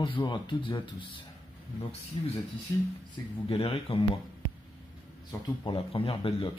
Bonjour à toutes et à tous. Donc si vous êtes ici, c'est que vous galérez comme moi. Surtout pour la première bedlock.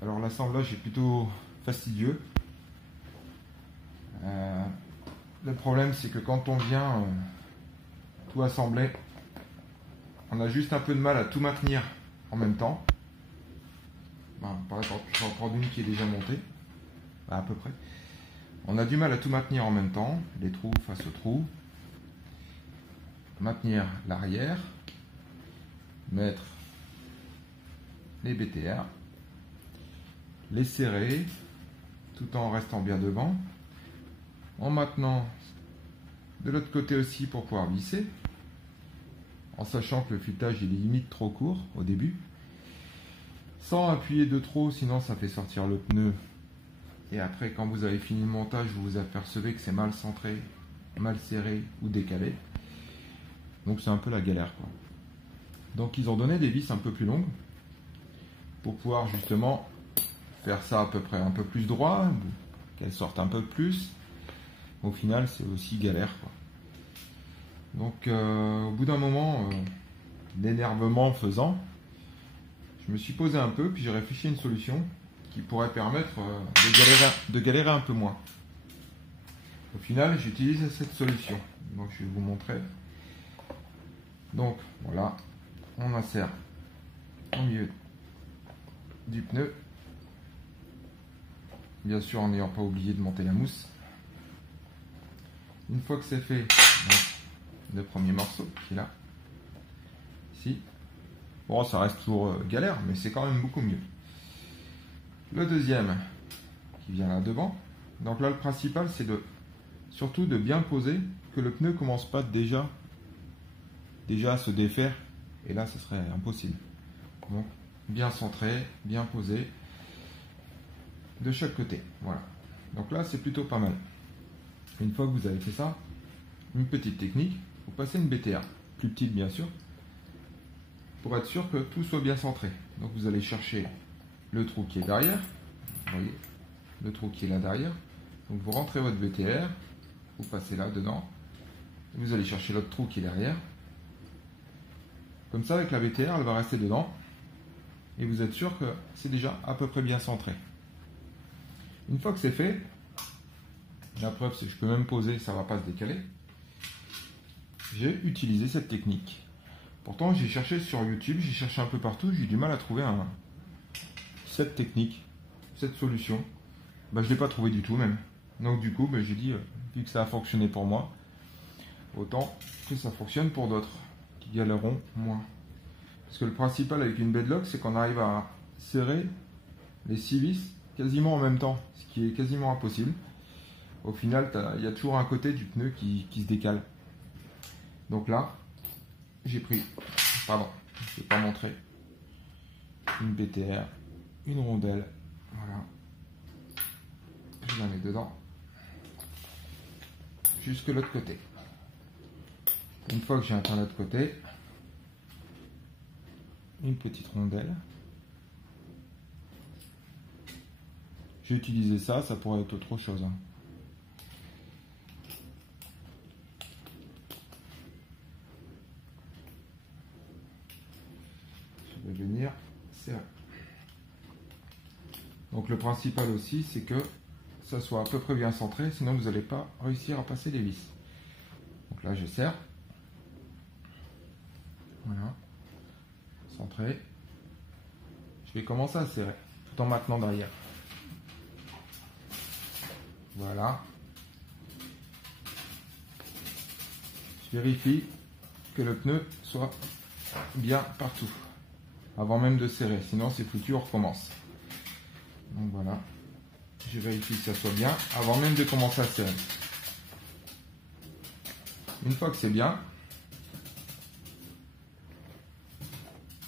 Alors l'assemblage est plutôt fastidieux. Le problème c'est que quand on vient tout assembler, on a juste un peu de mal à tout maintenir en même temps. Par exemple, je vais en prendre une qui est déjà montée, à peu près. On a du mal à tout maintenir en même temps, les trous face aux trous. Maintenir l'arrière, mettre les BTR, les serrer tout en restant bien devant, en maintenant de l'autre côté aussi pour pouvoir visser, en sachant que le filetage il est limite trop court au début, sans appuyer de trop sinon ça fait sortir le pneu, et après quand vous avez fini le montage vous vous apercevez que c'est mal centré, mal serré ou décalé. Donc c'est un peu la galère, quoi. Donc ils ont donné des vis un peu plus longues pour pouvoir justement faire ça à peu près un peu plus droit, qu'elles sortent un peu plus. Au final c'est aussi galère, quoi. Donc au bout d'un moment, d'énervement faisant, je me suis posé un peu, puis j'ai réfléchi à une solution qui pourrait permettre de galérer un peu moins. Au final j'utilise cette solution, donc je vais vous montrer. Donc voilà, on insère au milieu du pneu, bien sûr en n'ayant pas oublié de monter la mousse. Une fois que c'est fait, donc, le premier morceau qui est là, ici, bon ça reste toujours galère, mais c'est quand même beaucoup mieux. Le deuxième qui vient là devant, donc là le principal c'est surtout de bien poser, que le pneu commence pas déjà à se défaire, et là ce serait impossible. Donc bien centré, bien posé de chaque côté, voilà. Donc là c'est plutôt pas mal. Une fois que vous avez fait ça, une petite technique, vous passez une BTR, plus petite bien sûr, pour être sûr que tout soit bien centré. Donc vous allez chercher le trou qui est derrière, vous voyez, le trou qui est là derrière, donc vous rentrez votre BTR, vous passez là dedans, vous allez chercher l'autre trou qui est derrière. Comme ça, avec la BTR, elle va rester dedans. Et vous êtes sûr que c'est déjà à peu près bien centré. Une fois que c'est fait, la preuve c'est que je peux même poser, ça ne va pas se décaler. J'ai utilisé cette technique. Pourtant, j'ai cherché sur YouTube, j'ai cherché un peu partout, j'ai eu du mal à trouver cette technique, cette solution. Je ne l'ai pas trouvé du tout même. Donc du coup, j'ai dit, vu que ça a fonctionné pour moi, autant que ça fonctionne pour d'autres qui galéreront moins. Parce que le principal avec une bedlock, c'est qu'on arrive à serrer les 6 vis quasiment en même temps, ce qui est quasiment impossible. Au final, il y a toujours un côté du pneu qui se décale. Donc là, j'ai pris, pardon, je ne vais pas montrer, une BTR, une rondelle, voilà, je la mets dedans, jusque l'autre côté. Une fois que j'ai atteint l'autre côté, une petite rondelle. J'ai utilisé ça, ça pourrait être autre chose. Je vais venir serrer. Donc le principal aussi, c'est que ça soit à peu près bien centré, sinon vous n'allez pas réussir à passer les vis. Donc là je serre. Voilà. Centré. Je vais commencer à serrer, tout en maintenant derrière. Voilà. Je vérifie que le pneu soit bien partout, avant même de serrer, sinon c'est foutu, on recommence. Donc voilà. Je vérifie que ça soit bien, avant même de commencer à serrer. Une fois que c'est bien,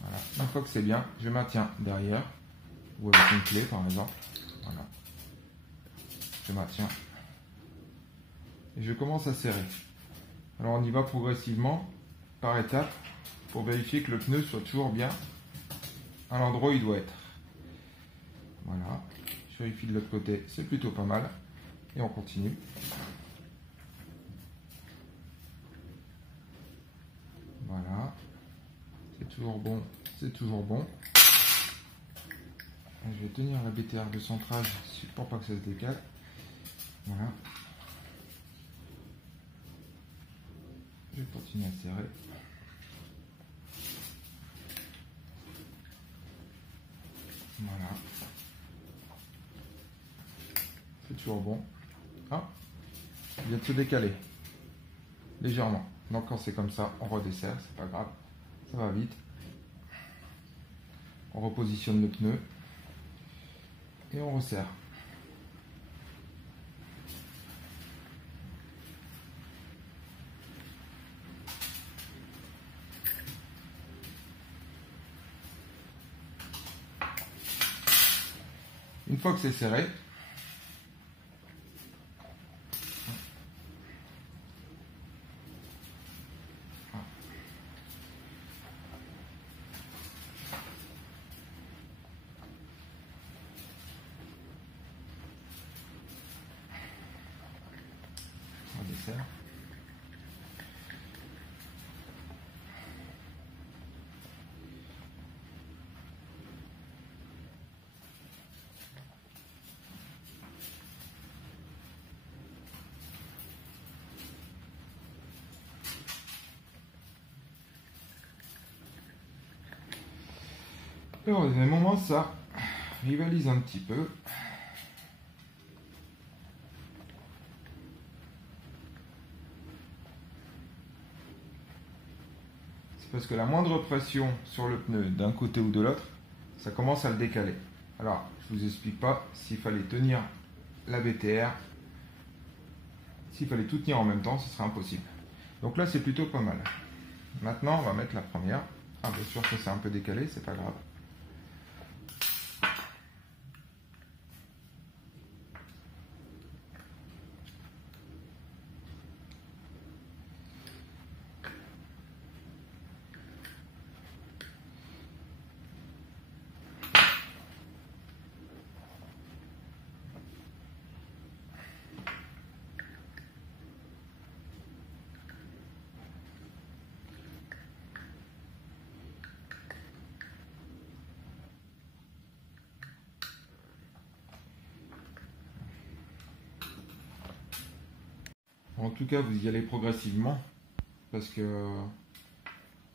voilà. Une fois que c'est bien, je maintiens derrière, ou avec une clé par exemple. Voilà. Je maintiens. Et je commence à serrer. Alors on y va progressivement, par étapes, pour vérifier que le pneu soit toujours bien à l'endroit où il doit être. Voilà. Je vérifie de l'autre côté, c'est plutôt pas mal. Et on continue. toujours bon, c'est toujours bon. Je vais tenir la BTR de centrage pour pas que ça se décale. Voilà. Je vais continuer à serrer. Voilà. C'est toujours bon. Ah, il vient de se décaler. Légèrement. Donc quand c'est comme ça, on redessert, c'est pas grave. Ça va vite. On repositionne le pneu. Et on resserre. Une fois que c'est serré, on dessert. Et au dernier moment, ça rivalise un petit peu. C'est parce que la moindre pression sur le pneu d'un côté ou de l'autre, ça commence à le décaler. Alors, je vous explique pas s'il fallait tenir la BTR, s'il fallait tout tenir en même temps, ce serait impossible. Donc là, c'est plutôt pas mal. Maintenant, on va mettre la première. Ah, bien sûr que c'est un peu décalé, c'est pas grave. En tout cas, vous y allez progressivement, parce que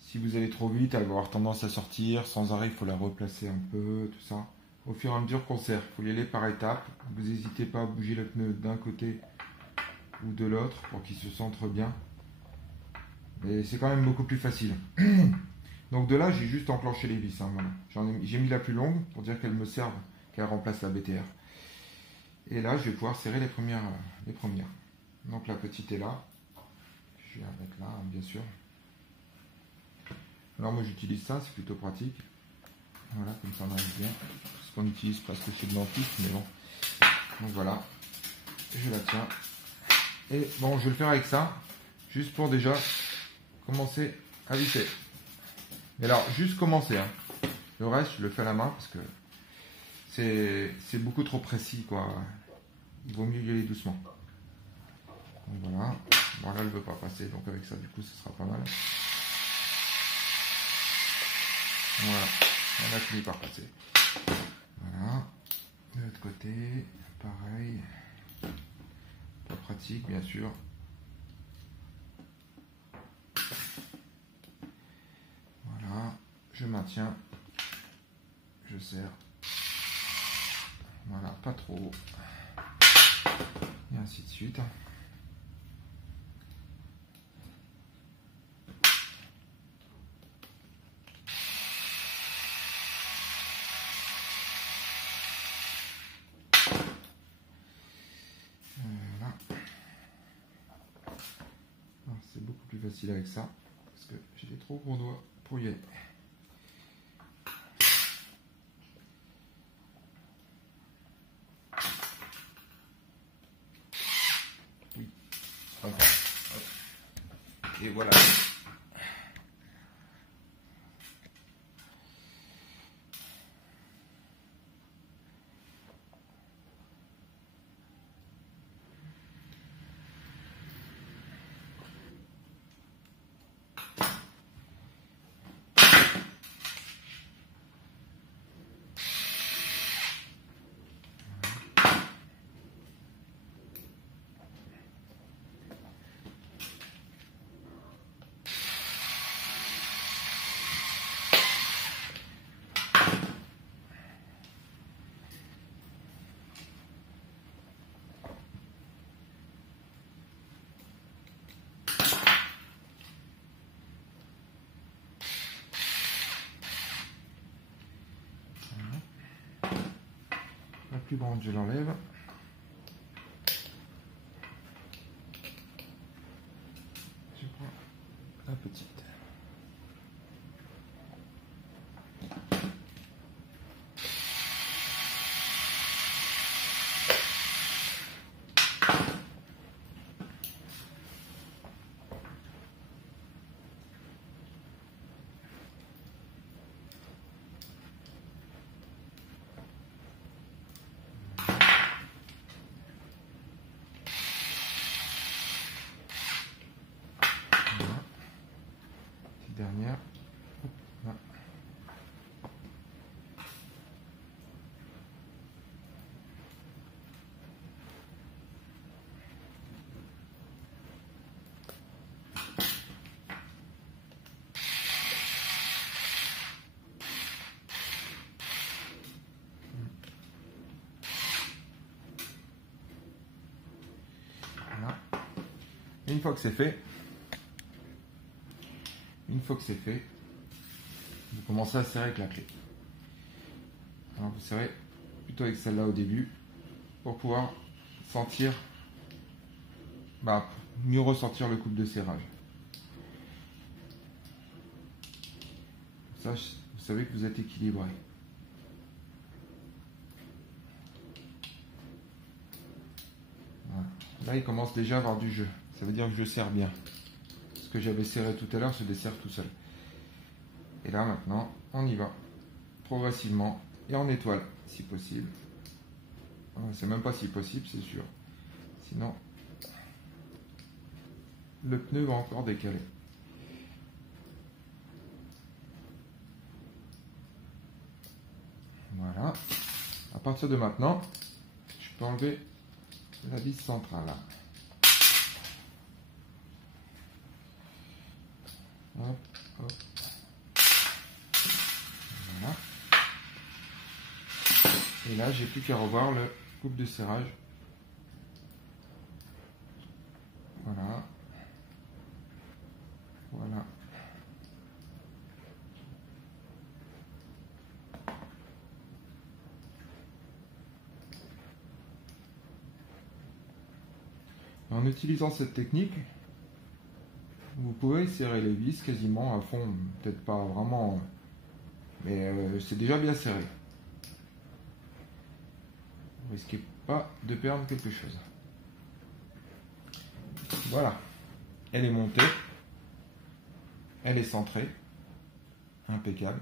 si vous allez trop vite, elle va avoir tendance à sortir. Sans arrêt, il faut la replacer un peu, tout ça. Au fur et à mesure qu'on serre, il faut y aller par étapes. Vous n'hésitez pas à bouger le pneu d'un côté ou de l'autre pour qu'il se centre bien. Mais c'est quand même beaucoup plus facile. Donc de là, j'ai juste enclenché les vis. Hein, voilà. J'ai mis la plus longue pour dire qu'elle me serve, qu'elle remplace la BTR. Et là, je vais pouvoir serrer les premières. Donc la petite est là. Je vais la mettre là, bien sûr. Alors moi j'utilise ça, c'est plutôt pratique. Voilà, comme ça on arrive bien. Ce qu'on utilise presque chez le dentiste, mais bon. Donc voilà, je la tiens. Et bon, je vais le faire avec ça, juste pour déjà commencer à visser. Mais alors, juste commencer. Hein. Le reste, je le fais à la main parce que c'est beaucoup trop précis, quoi. Il vaut mieux y aller doucement. Donc voilà. Bon là, elle ne veut pas passer, donc avec ça, du coup, ce sera pas mal. Voilà, on a fini par passer. Voilà. De l'autre côté, pareil. Pas pratique, bien sûr. Voilà, je maintiens. Je serre. Voilà, pas trop. Et ainsi de suite. Voilà. C'est beaucoup plus facile avec ça, parce que j'ai des trop gros doigts pour y aller. Oui. Enfin. Et voilà. grande, je l'enlève. Je prends la petite. Dernière. Là. Voilà. Et une fois que c'est fait, vous commencez à serrer avec la clé. Alors vous serrez plutôt avec celle-là au début pour pouvoir sentir, mieux ressentir le couple de serrage. Ça, vous savez que vous êtes équilibré. Voilà. Là, il commence déjà à avoir du jeu. Ça veut dire que je serre bien. Ce que j'avais serré tout à l'heure se desserre tout seul. Et là, maintenant, on y va. Progressivement. Et en étoile, si possible. C'est même pas si possible, c'est sûr. Sinon, le pneu va encore décaler. Voilà. À partir de maintenant, je peux enlever la vis centrale. Hop, hop. Voilà. Et là, j'ai plus qu'à revoir le couple de serrage. Voilà. Voilà. En utilisant cette technique, vous pouvez serrer les vis quasiment à fond, peut-être pas vraiment, mais c'est déjà bien serré. Vous risquez pas de perdre quelque chose. Voilà, elle est montée, elle est centrée, impeccable,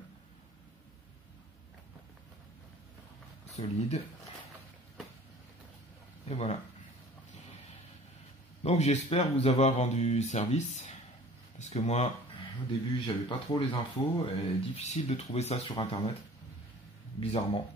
solide, et voilà. Donc j'espère vous avoir rendu service, parce que moi, au début, j'avais pas trop les infos, et difficile de trouver ça sur internet, bizarrement.